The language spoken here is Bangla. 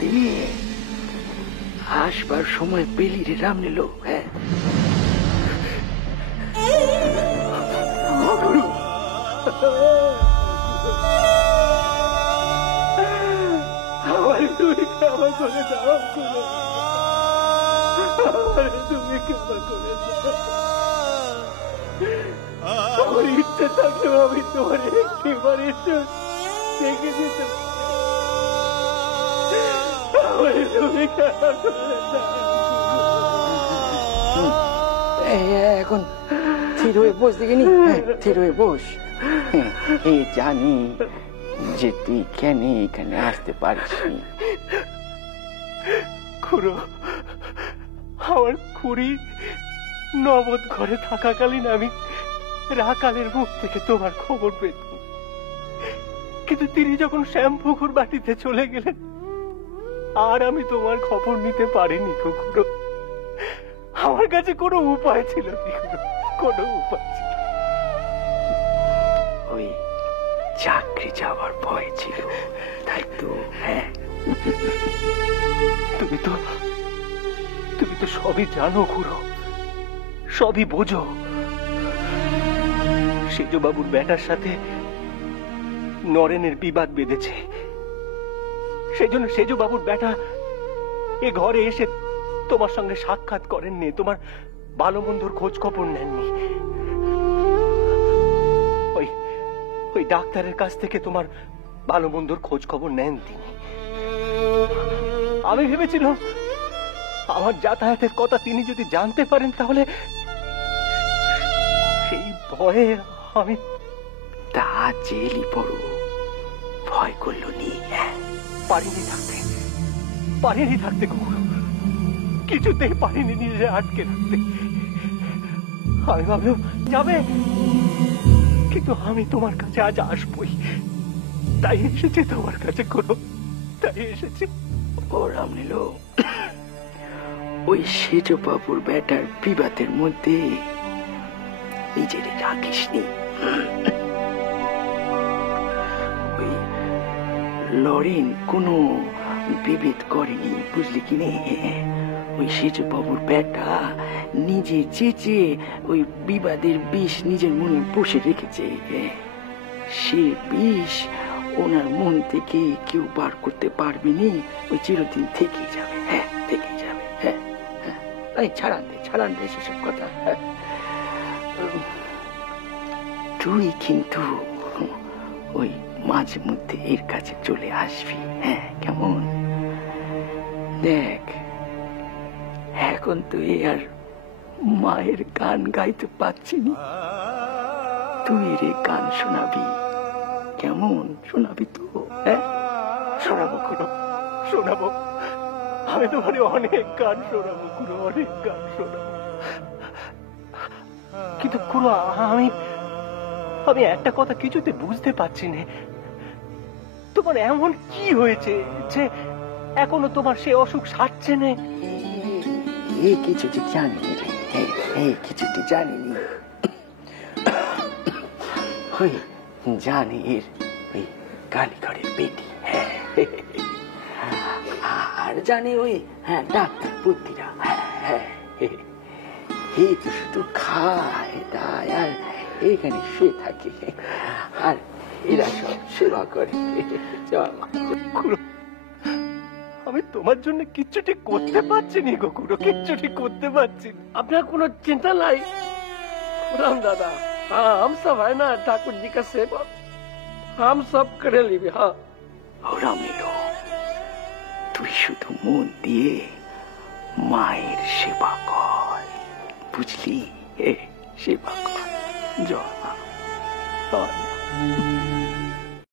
দিনে আসবার সময় পেলি রে রাম নিল। হ্যাঁ তুমি ক্ষমা করে দাও, তুমি ক্ষমা করে দাও। আমার ইচ্ছে থাকলেও আমি তোমার একটিবার এসে দেখে যেতে, তুমি ক্ষমা করে দাও। এখন স্থির হয়ে বস দেখিনি, স্থির হয়ে বস। জানি যে তুই কেন এখানে আসতে পারিসনি। খুড়ো, আমার খুড়ি নবদ ঘরে থাকাকালীন আমি রাকালের মুখ থেকে তোমার খবর পেতাম, কিন্তু তিনি যখন শ্যামপুকুর বাটিতে চলে গেলেন আর আমি তোমার খবর নিতে পারিনি খুড়ো। আমার কাছে কোনো উপায় ছিল না, কোনো উপায় ছিল। ওই চাকরি যাওয়ার ভয় ছিল, তাই তো। হ্যাঁ তুমি তো সবই জানো খুড়ো, সবই বোঝো। সেজবাবুর বেটার সাথে নরেনের বিবাদ বেঁধেছে, সেজন্য সেজবাবুর বেটা এ ঘরে এসে তোমার সঙ্গে সাক্ষাৎ করেননি, তোমার ভালো মন্দর খোঁজ খবর নেননি। ওই ডাক্তারের কাছ থেকে তোমার ভালো মন্দর খোঁজ খবর নেন তিনি। আমি ভেবেছিলাম আমার যাতায়াতের কথা তিনি যদি জানতে পারেন তাহলে সেই ভয়ে আমি তা জেলি বড় ভয় করল নি। পারিনি থাকতে কখনো, কিছুতেই পারিনি নিজে আটকে রাখতে। আমি ভাবলাম যাবে, কিন্তু আমি তোমার কাছে আজ আসবই, তাই এসেছি তোমার কাছে করো, তাই এসেছি। ও রাম নিল, ওই সেজবাবুর বেটার বিবাদের মধ্যে নিজের রাখিস নি। ওই লরেন কোনো বিভেদ করেনি, বুঝলি কি নে? ওই সেজবাবুর বেটা নিজে চেঁচে ওই বিবাদের বিষ নিজের মনে পুষে রেখেছে। সে বিষ ওনার মন থেকে কেউ বার করতে পারবে নি, ওই চিরদিন থেকেই যাবে। হ্যাঁ থেকেই যাবে। হ্যাঁ হ্যাঁ, ছাড়ান দে সেসব কথা। তুই কিন্তু ওই মাঝে মধ্যে এর কাছে চলে আসবি। হ্যাঁ কেমন? দেখ এখন তুই আর মায়ের গান গাইতে পারছি না, তুই রে গান শোনাবি। কেমন শোনাবি তো? হ্যাঁ শোনাবো খুড়ো, শোনাবো। আমি তোমার অনেক গান শোনাবো খুড়ো, অনেক গান শোনাবো। কিন্তু খুড়ো আমি একটা কথা কিছুতে বুঝতে পারছি না, তোমার এমন কি হয়েছে যে এখনো তোমার সে অসুখ সারছে না? এই কিছুটি জানিনি রে, এই কিছুটি জানিনি। ওই জানি এর ওই কালীঘরের বেটি, আর জানি ওই ডাক্তার বুদ্ধিরা, এই তো শুধু খায় দায় আর এখানে শুয়ে থাকে, আর এরা সব সেবা করে। আমি তোমার জন্য কিচ্ছুটি করতে পারছি নি গো খুড়ো, কিচ্ছুটি করতে পারছি। আপনার কোনো চিন্তা নাই राम दादा, हाँ हम सब है ना ठाकुर जी का सेवा, हम सब करे लिबे। हाँ राम लो, তুই শুধু মন দিয়ে মায়ের সেবা কর, বুঝলি? সেবা কর। জয় মা।